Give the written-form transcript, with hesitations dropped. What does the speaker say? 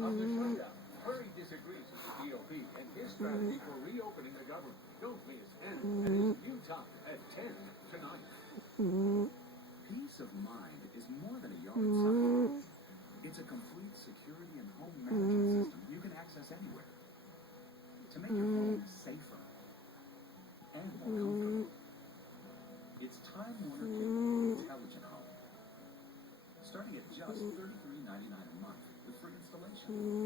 of the shutdown. Hurry disagrees with the GOP and his strategy for reopening the government. Don't miss Hannity and his new time at 10 tonight. Peace of mind is more than a yard sign. It's a complete security and home management system you can access anywhere to make your home safer and more comfortable. It's Time Warner Cable Intelligent Home, starting at just $33.99 a month with free installation.